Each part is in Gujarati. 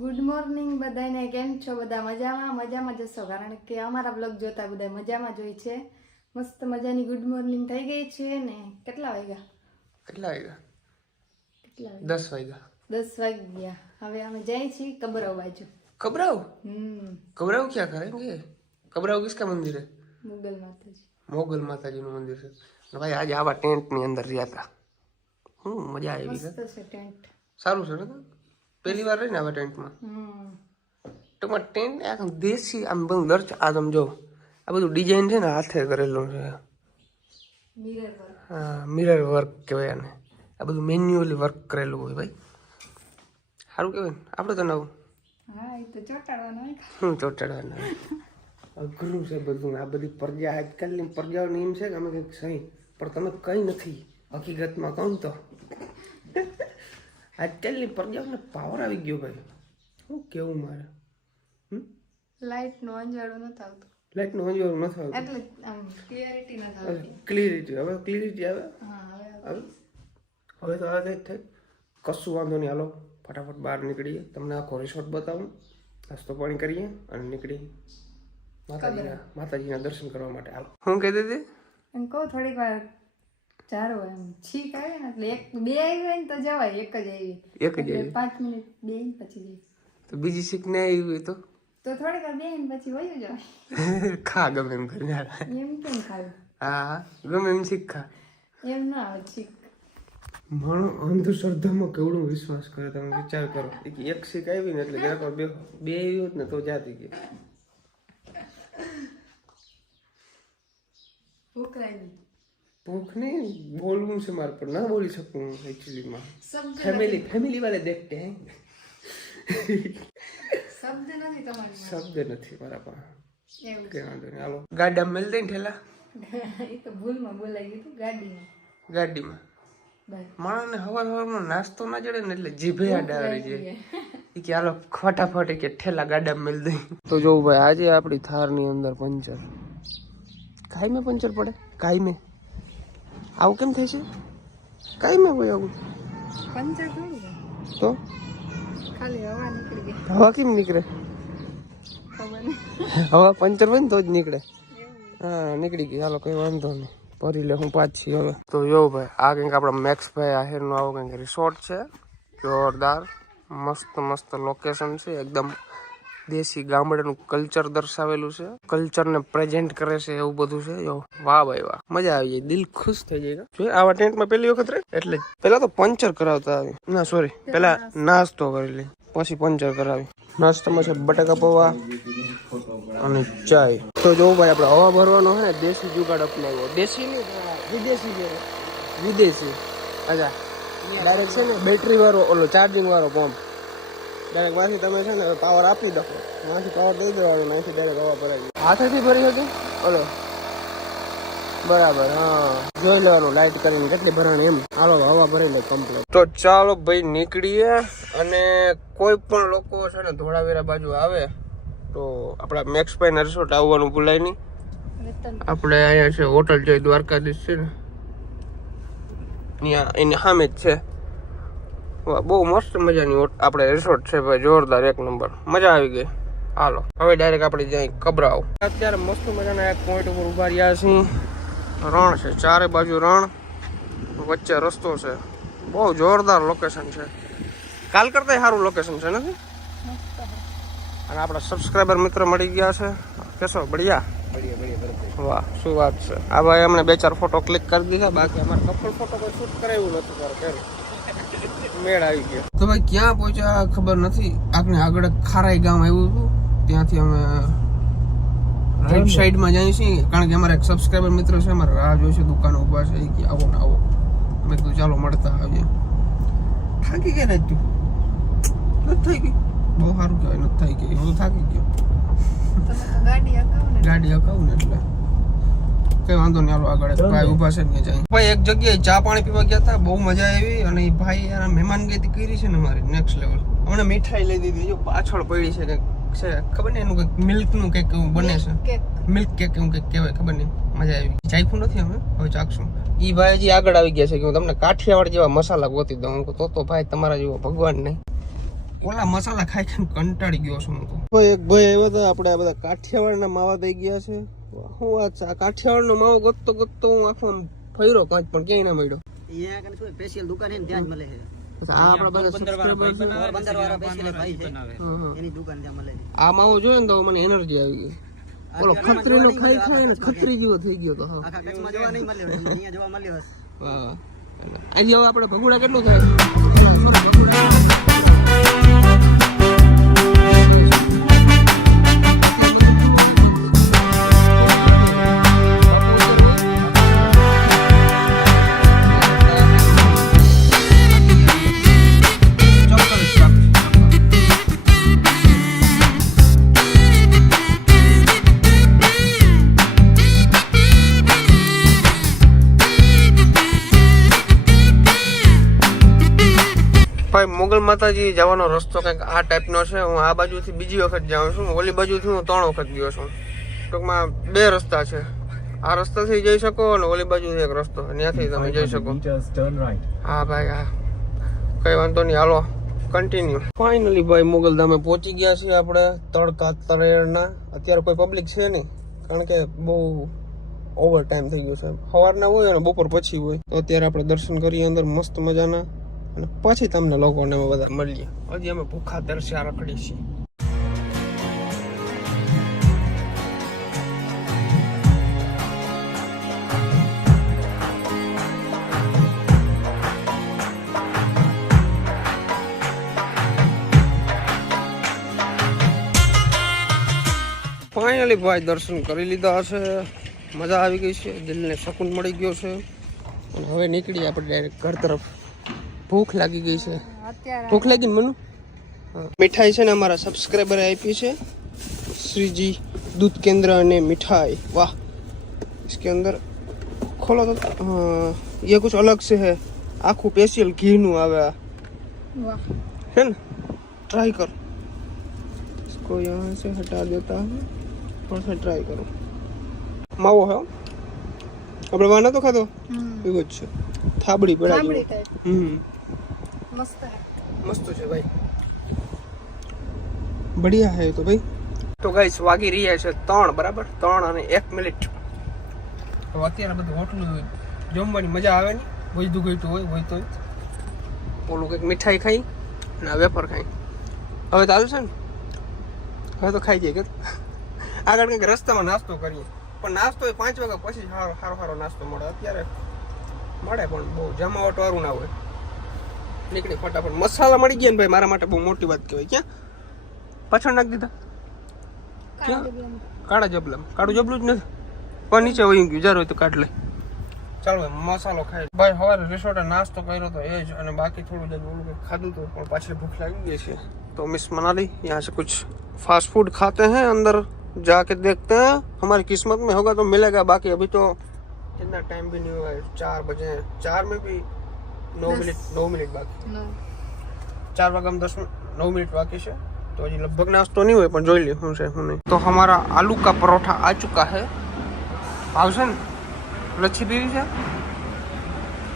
ગુડ મોર્નિંગ બધાને. કેમ છો? બધા મજામાં જશો, કારણ કે અમારા બ્લોગ જોતા બધા મજામાં જ હોય છે. મસ્ત મજાની ગુડ મોર્નિંગ થઈ ગઈ છે ને. કેટલા વાગ્યા 10 વાગ્યા. હવે અમે જઈએ છીએ કબરાવ બાજુ. कबराव कबराव क्या करेंगे? कबराव किसका मंदिर है? મોગલ માતાજી. मोगल माता जी નું મંદિર છે. ભાઈ આજે આવા ટેન્ટ ની અંદર રહ્યા હતા. મજા આવી મસ્ત છે. છે ટેન્ટ. સારું છે ને? પહેલી વાર રહીને આવા ટેન્ટમાં. ટૂંકમાં ટેન્ટ આમ દેશી આમ બધું દર્જ આ તમે જો આ બધું ડિઝાઇન છે ને હાથે કરેલું છે. Mirror work. હા, મિરર વર્ક કહેવાય આને. આ બધું મેન્યુઅલી વર્ક કરેલું હોય ભાઈ. સારું કહેવાય ને? આપણે તો નવું હા, એ તો ચોટાડવાનું હોય. ચોટાડવાના અઘરું છે બધું. આ બધી પ્રજા આજકાલની પ્રજાઓની એમ છે કે અમે કંઈક સહી, પણ તમે કંઈ નથી હકીકતમાં કહું તો. આજકાલની પ્રજાઓને પાવર આવી ગયો ભાઈ. શું કેવું મારે? લાઇટ નું અંજાડું નથી આવતું. લાઇટનું અંજવાળું નથી આવતું. એટલે આમ ક્લિયરિટી નથી આવતી. ક્લિયરિટી હવે ક્લિયરિટી આવે. હા, હવે તો આ કંઈક થાય. કશું વાંધો નહીં, હાલો ફટાફટ બહાર નીકળીએ. તમને આખો રિસોર્ટ બતાવું, નાસ્તો પાણી કરીએ અને નીકળીએ માતાજીના દર્શન કરવા માટે. હાલો. હું કહેતી હતી એમ કહું થોડીક વાર ચારો એમ છીક આવે ને એટલે એક બે આવી હોય ને તો જવાય. એક જ આવી 5 મિનિટ બે પછી જાય. તો બીજી શીખ ને આવી હોય તો થોડીક વાર બે પછી વયું જવાય. ખા ગમે એમ કરીને. એમ કેમ ખાવું? હા, ગમે એમ શીખ ખા. એમ ના આવે છીક. માણો અંધશ્રદ્ધામાં કેવડો વિશ્વાસ કરે તમે વિચાર કરો. એક શીખ આવી ને એટલે જરાક બે આવી હોત ને તો જાતી ગઈ. ભૂખ નહીં બોલવું છે મારે, પણ ના બોલી શકું એકચ્યુઅલીમાં. ફેમિલી વાલે દેખતે હે. શબ્દ નથી મારા પાસે. કે વાંધો નહીં, હાલો ગાડીમાં મેલ દઈ ને ઠેલા. એ તો ભૂલમાં બોલાઈ ગયું હતું ગાડીમાં માણસને હવારમાં નાસ્તો ના જડે ને એટલે જીભે આડાવરી જાય. કે હાલો ફટાફટ કે ઠેલા ગાડામાં મેલ દઈ. તો જોવું ભાઈ, આજે આપણી થારની અંદર પંચર. કાયમે પંચર પડે? કાયમે આવું કેમ થાય છે? કાયમે કોઈ આવું પંચર થોડું તો ખાલી હવા નીકળી ગઈ. હવા કેમ નીકળે? ખબર નહીં. હવા પંચર હોય ને તો જ નીકળે. હા, નીકળી ગઈ. હાલો કઈ વાંધો નહીં, ભરી લે હું પાછી. હવે તો જો ભાઈ, આ કંઈક આપણા મેક્સભાઈ આહિરનો આવો કંઈક રિસોર્ટ છે. જોરદાર મસ્ત લોકેશન છે. એકદમ દેશી ગામડાનું કલ્ચર દર્શાવેલું છે. કલ્ચરને પ્રેઝન્ટ કરે છે એવું બધું છે. જો વાહ ભાઈ વાહ, મજા આવી જાય, દિલ ખુશ થઈ જાય. જો આવા ટેન્ટમાં પહેલી વખત રહે એટલે પેલા તો પંચર કરાવતા આવી. ના સોરી, પેલા નાસ્તો કરી લે પછી પંચર કરાવી. નાસ્તામાં છે બટાકા પૌવા અને ચાય. તો જો ભાઈ, આપણે હવા ભરવાનો હે દેશી જુગાડ અપનાવ્યો. દેશી નહીં, વિદેશી છે. વિદેશી. અચ્છા, ડાયરેક્ટ છે ને બેટરી વાળો ઓલો ચાર્જિંગ વાળો પંપ. ડાયરેક્ટ માંથી તમે છે ને પાવર આપી દો, માંથી પાવર દઈ દેવાનો, અહીંથી ડાયરેક્ટ હવા ભરાઈ. હાથેથી ભરી હતી ઓલો બરાબર. હા, જોઈ લેવાનું લાઈટ કરીને કેટલી ભરાણી એમ. હાલો હવા ભરી લે કમ્પ્લીટ. તો ચાલો ભાઈ નીકળીએ. અને કોઈ પણ લોકો છે ને ધોળાવીરા બાજુ આવે તો આપણા મેક્સભાઈ રિસોર્ટ આવવાનું ભૂલાય નહીં. આપણે અહીંયા છે હોટલ જય દ્વારકાધીશ છે ને, ત્યાં એની સામે જ છે. બહુ મસ્ત મજાની આપણે રિસોર્ટ છે ભાઈ, જોરદાર એક નંબર. મજા આવી ગઈ. હાલો હવે ડાયરેક્ટ આપણે જાય કબરાવ. અત્યારે મસ્ત મજાના એક પોઈન્ટ ઉપર ઉભા રહ્યા છીએ. રણ છે, ચારે બાજુ રણ, વચ્ચે રસ્તો છે. બહુ જોરદાર લોકેશન છે. કાલ કરતા સારું લોકેશન છે નથી? અને આપણા સબસ્ક્રાઈબર મિત્ર મળી ગયા છે. કેશો બઢિયા? વાહ, શું વાત છે. આ ભાઈ અમને 2-4 ફોટો ક્લિક કરી દીધા. બાકી અમારે કપલ ફોટો કોઈ શૂટ કરાવ્યું નથી. મેળ આવી ગયો. તો ભાઈ ક્યાં પહોંચ્યા ખબર નથી. આગળ ખારાઈ ગામ આવ્યું હતું, ત્યાંથી અમે રાઈટ સાઈડમાં જઈએ છીએ. કારણ કે અમારા એક સબસ્ક્રાઈબર મિત્ર છે, અમારા રાહ જોઈ છે, દુકાન ઉભા છે. એ કે આવો ને આવો. અમે કીધું ચાલો મળતા આવીએ. થાકી ગયા ને તું? નથી થઈ ગઈ? બહુ સારું કહેવાય, નથી થઈ ગઈ. હું તો થાકી ગયો. ગાડી હકાવું ને એટલે કઈ વાંધો નહીં. હાલો આગળ ભાઈ ઉભા છે ને જાય. ભાઈ એક જગ્યાએ ચા પાણી પીવા ગયા હતા, બહુ મજા આવી. અને એ ભાઈ યાર મહેમાનગતિ કરી છે ને મારી નેક્સ્ટ લેવલ. હમણે મીઠાઈ લઈ દીધી. જો પાછળ પડી છે કંઈક છે, ખબર નહીં એનું કંઈક મિલ્કનું કંઈક એવું બને છે. મિલ્ક કેક એવું કંઈક કહેવાય, ખબર નહીં. મજા આવી. ચાખ્યું નથી અમે, હવે ચાખશું. એ ભાઈ હજી આગળ આવી ગયા છે કે હું તમને કાઠિયાવાડ જેવા મસાલા ગોતી દઉં. તો ભાઈ તમારા જેવો ભગવાન નહીં. ઓલા મસાલા ખાઈ ખાઈને કંટાળી ગયો છું હું તો. ભાઈ એક ભાઈ આવ્યા હતા, આપણે આ બધા કાઠિયાવાડના માવા થઈ ગયા છે. શું વાત છે, આ કાઠિયાવાડનો માવો ગોતતો ગોતતો હું આખો આમ ફર્યો કાંઈ પણ ક્યાંય ના મળ્યો. અહીંયા કને શું સ્પેશિયલ દુકાન છે ને ત્યાં જ મળે છે. આ આપણા બધા સબસ્ક્રાઇબર છે. 15 વાળા સ્પેશિયલ ભાઈ છે એની દુકાન ત્યાં મળે છે. આ માવો જોયો ને તો મને એનર્જી આવી ગઈ. ઓલો ખત્રીનો ખાઈ ખાઈ ને ખત્રી જેવો થઈ ગયો તો. હા આખા કચ્છમાં જોવા નહીં મળ્યો, અહીંયા જોવા મળ્યો હશે. વાહ વાહ. આજે હવે આપણે ભગુડા કેટલું થાય? ભાઈ મોગલ માતાજી જવાનો રસ્તો કંઈક આ ટાઈપનો છે. હું આ બાજુથી બીજી વખત જાઉં છું, ઓલી બાજુથી હું 3 વખત ગયો છું. ટૂંકમાં 2 રસ્તા છે. આ રસ્તાથી જઈ શકો અને ઓલી બાજુથી એક રસ્તો, ત્યાંથી તમે જઈ શકો. હા ભાઈ હા, કઈ વાંધો નહીં, હાલો કન્ટિન્યુ. ફાઇનલી ભાઈ મોગલધામે પહોંચી ગયા છીએ આપણે તડકા તરેડના. અત્યારે કોઈ પબ્લિક છે નહીં, કારણ કે બહુ ઓવર ટાઈમ થઈ ગયો છે. સવારના હોય અને બપોર પછી હોય. તો અત્યારે આપણે દર્શન કરીએ અંદર મસ્ત મજાના, અને પછી તમને લોકોને અમે બધા મળીએ. હજી અમે ભૂખા તરસ્યા રખડી છીએ. ફાઇનલી ભાઈ દર્શન કરી લીધા હશે, મજા આવી ગઈ છે, દિલને શકૂન મળી ગયો છે. અને હવે નીકળીએ આપણે ડાયરેક્ટ ઘર તરફ. ભૂખ લાગી ગઈ છે. ભૂખ લાગી ને મનુ? મીઠાઈ છે ને અમારા સબસ્ક્રાઈબરે આપી છે, શ્રીજી दूध केंद्र અને मिठाई. वाह, इसके अंदर खोलो तो ये कुछ अलग से है. आखू स्पेशल घी નું આવે આ. वाह, है ना, ट्राई कर. इसको यहाँ से हटा देता हूँ, थोड़ा सा ट्राई करो. माવો है આપણે વાના તો ખાધો એવું જ છે. થાબડી બડા મસ્ત છે, મસ્ત છે ભાઈ, બઢિયા હે તો ભાઈ. તો ગાઈસ વાગી રહ્યા છે 3 બરાબર, 3 અને 1 મિનિટ. તો અત્યારે બધું હોટલું જમવાની મજા આવે ને, વૈધું ગઈતું હોય તો ઓલું કંઈક મીઠાઈ ખાઈ અને આ વેફર ખાઈ. હવે તો ચાલશે ને, હવે તો ખાઈ જઈએ કે આગળ કંઈક રસ્તામાં નાસ્તો કરીએ. પણ નાસ્તો 5 વાગ્યા પછી સારો નાસ્તો મળે. અત્યારે મળે પણ બહુ જમાવટ વાળું ના હોય. નીકળી ફટાફટ. મસાલા મળી ગયા ને ભાઈ, મારા માટે બહુ મોટી વાત કહેવાય. ક્યાં પાછળ નાખી દીધા? કાળા જબલમ. કાળું જબલું જ નથી પણ નીચે વહી ગયું, જરા હોય તો કાઢ લે. ચાલો મસાલો ખાઈ. ભાઈ સવારે રિસોર્ટે નાસ્તો કર્યો તો એ જ, અને બાકી થોડું જ ઓલું ખાધું હતું, પણ પાછી ભૂખ લાગી ગઈ છે. तो मिस मनाली यहाँ से कुछ फास्ट फूड खाते हैं, अंदर जाके देखते हैं, हमारी किस्मत में होगा तो मिलेगा. बाकी अभी तो इतना टाइम भी नहीं हुआ है, 4 बजे हैं. 4 में भी 9 मिनट बाकी. 4 वागे हम 9 मिनट बाकी है. तो हજી लगभग नाश्तो नहीं हुआ, પણ જોઈ લે શું છે શું નહીં. તો हमारा आलू का परोठा आ चुका है. આવશે ને? લચ્છી પીવી છે?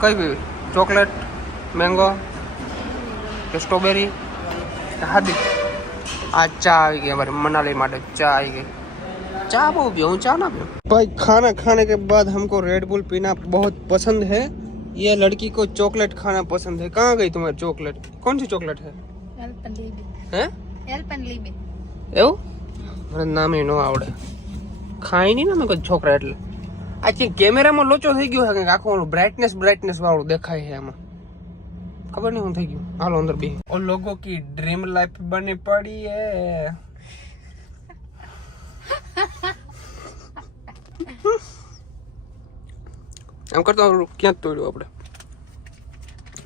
કઈ પીવી? ચોકલેટ, મેંગો કે સ્ટ્રોબેરી? हादी आज चा आ गई हमारे मनाली माटे. चा आ गई. चा वो भी हूँ, चा ना भी. भाई खाना खाने के बाद हमको रेड बुल पीना बहुत पसंद है. ये लड़की को चॉकलेट खाना पसंद है. कहाँ गई तुम्हारी चॉकलेट? कौन सी चॉकलेट है? हैं? એવું? મને નામ એ ન આવડે. ખાઈ નહીં ને મેં કોઈ છોકરા એટલે. આ જે કેમેરામાં લોચો થઈ ગયો છે, આખો ઓલું બ્રાઇટનેસ વાળું દેખાય છે એમાં. खबर नहीं થઈ ગયું. હાલો અંદર બે. और लोगों की ड्रीम लाइफ बनी पड़ी है. એમ કરતા ક્યાં તોડ્યું આપણે?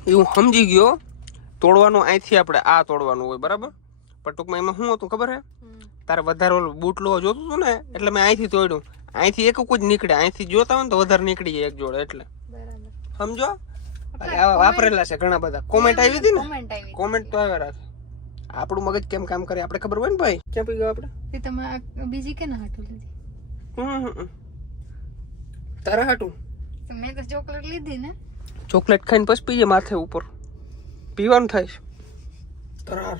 એ હું સમજી ગયો. તોડવાનું અહીંથી આપણે આ તોડવાનું હોય બરાબર, પણ ટૂંકમાં એમાં શું હતું ખબર હે? તારે વધારે ઓલું બૂટ લો જોતું હતું ને, એટલે મેં અહીંથી તોડ્યું. અહીંથી એક જ નીકળે, અહીંથી જોતા હોય ને તો વધારે નીકળી જાય એક જોડે, એટલે સમજો. વાપરેલા છે ઘણા બધા. કોમેન્ટ આવી હતી ને, કોમેન્ટ તો આવ્યા રાખે. આપણું મગજ કેમ કામ કરે આપણે ખબર હોય ને ભાઈ. ક્યાં પી ગયા આપણે? તે તમે બીજી કે ના હાટું લીધી? તારા હાટું મેં તો ચોકલેટ લીધી ને. ચોકલેટ ખાઈને પછી પીજે માથે ઉપર. પીવાનું થાય છે તરાર.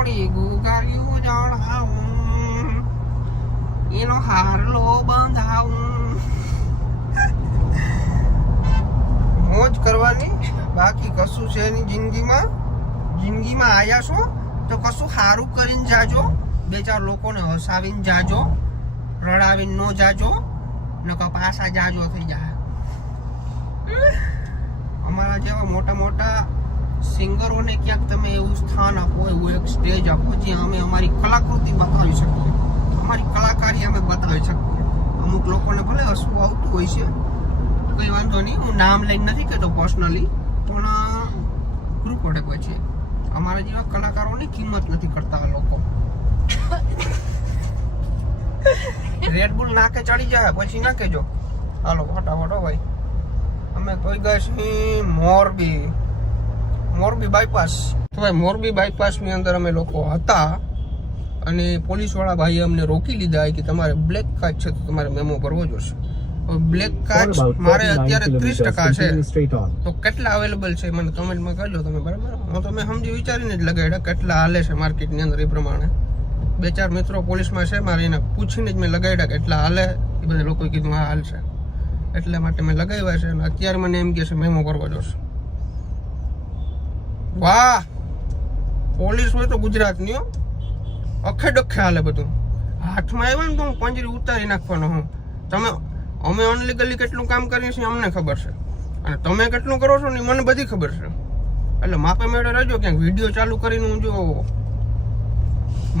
થોડી ગુગાર્યું જણાવું, એનો હારલો બંધાવું. મોજ કરવાની, બાકી કશું છે નહીં જિંદગીમાં. જિંદગીમાં આયા છો તો કશું સારું કરીને જાજો, બે ચાર લોકોને હસાવીને જાજો, રડાવીને ન જાજો, નકર પાછા જાજો થઈ જાય. અમારા જેવા મોટા મોટા સિંગરોને ક્યાંક તમે એવું સ્થાન આપો, એવું એક સ્ટેજ આપો જ્યાં અમે અમારી કલાકૃતિ બતાવી શકીએ, અમારી કલાકારી અમે બતાવી શકીએ. અમુક લોકોને ભલે હસવું આવતું હોય છે, કોઈ વાંધો નહીં, હું નામ લઈને નથી કહેતો પર્સનલી, પણ ગ્રુપ પડે પછી અમારા જેવા કલાકારોની કિંમત નથી કરતા આ લોકો. રેડબુલ નાકે ચડી જાય પછી ના કહેજો. હાલો ફટાફટ હો ભાઈ, અમે કોઈ ગયા છીએ મોરબી બાયપાસ. તો ભાઈ મોરબી બાયપાસની અંદર અમે લોકો હતા અને પોલીસવાળા ભાઈએ અમને રોકી લીધા કે તમારે બ્લેક કાર્ડ છે તો તમારે મેમો ભરવો જોશે. બ્લેક કાર્ડ મારે અત્યારે 30% છે, તો કેટલા અવેલેબલ છે મને કમેન્ટમાં કહેજો તમે, બરાબર? હું તો મેં સમજી વિચારીને જ લગાડ્યા કેટલા હાલે છે માર્કેટની અંદર, એ પ્રમાણે બે ચાર મિત્રો પોલીસમાં છે મારે, એને પૂછીને જ મેં લગાડ્યા કેટલા હાલે. એ બધા લોકોએ કીધું હા હાલ છે, એટલા માટે મેં લગાવ્યા છે. અને અત્યારે મને એમ કહે છે મેમો કરવો જોશે. વાહ, પોલીસ હોય તો ગુજરાતની હો, અખે ડખે હાલે બધું. હાથમાં આવ્યા ને તો હું પંજરી ઉતારી નાખવાનો હું. તમે અમે અનલીગલી કેટલું કામ કરીએ છીએ અમને ખબર છે, અને તમે કેટલું કરો છો ને મને બધી ખબર છે. એટલે માપે મેળે રહેજો. ક્યાંક વિડીયો ચાલુ કરીને હું જો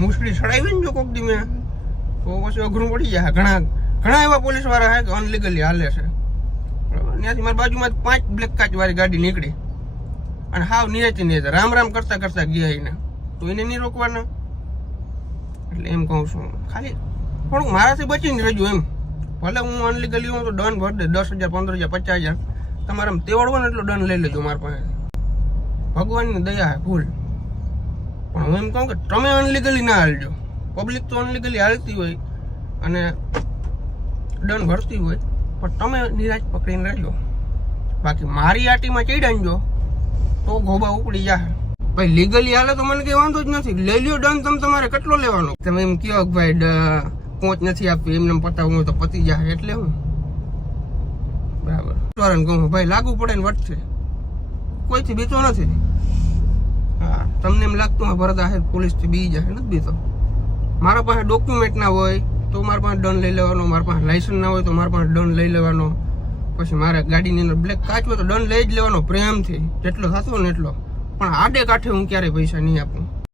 મુસડી ચડાવી ને જો કોક દી મેં, તો પછી અઘરું પડી જાય. ઘણા એવા પોલીસ વાળા છે કે અનલીગલી હાલે છે. ત્યાંથી મારી બાજુમાં 5 બ્લેક કાચ વાળી ગાડી નીકળી અને હાવ નિયતિ રામ રામ કરતા કરતા ગયા એને, તો એને નહીં રોકવાના. એટલે એમ કહું છું, ખાલી થોડુંક મારાથી બચીને રહેજો એમ. ભલે હું અનલીગલી હું તો દંડ ભર દે, 10,000 15,000 50,000 તમારે તેવડવો ને એટલો દંડ લઈ લેજો મારા પાસે. ભગવાનની દયા હે ભૂલ. પણ હું એમ કહું કે તમે અનલીગલી ના હાલજો. પબ્લિક તો અનલીગલી હાલતી હોય અને દંડ ભરતી હોય, પણ તમે નિરાશ પકડીને રહેજો. બાકી મારી આટીમાં ચીડાંજો તો ગોબા ઉપડી જાય. ભાઈ લીગલી હાલે તો મને કઈ વાંધો જ નથી, લઈ લ્યો દંડ. તમે તમારે કેટલો લેવાનો? તમે એમ કહો કે ભાઈ પહોંચ નથી આપવી, એમને પતાવું તો પતી જાય, એટલે હું બરાબર કહું ભાઈ લાગુ પડે ને વટશે, કોઈથી બીતો નથી. હા, તમને એમ લાગતું ભરતા હે પોલીસથી બી જાય, નથી બીતો. મારા પાસે ડોક્યુમેન્ટ ના હોય તો મારા પાસે દંડ લઈ લેવાનો, મારા પાસે લાયસન્સ ના હોય તો મારા પાસે દંડ લઈ લેવાનો. પછી મારે ગાડીની અંદર બ્લેક કાચ હોય તો દંડ લઈ જ લેવાનો પ્રેમથી, જેટલો થતો ને એટલો. પણ આડે કાંઠે હું ક્યારેય પૈસા નહીં આપું.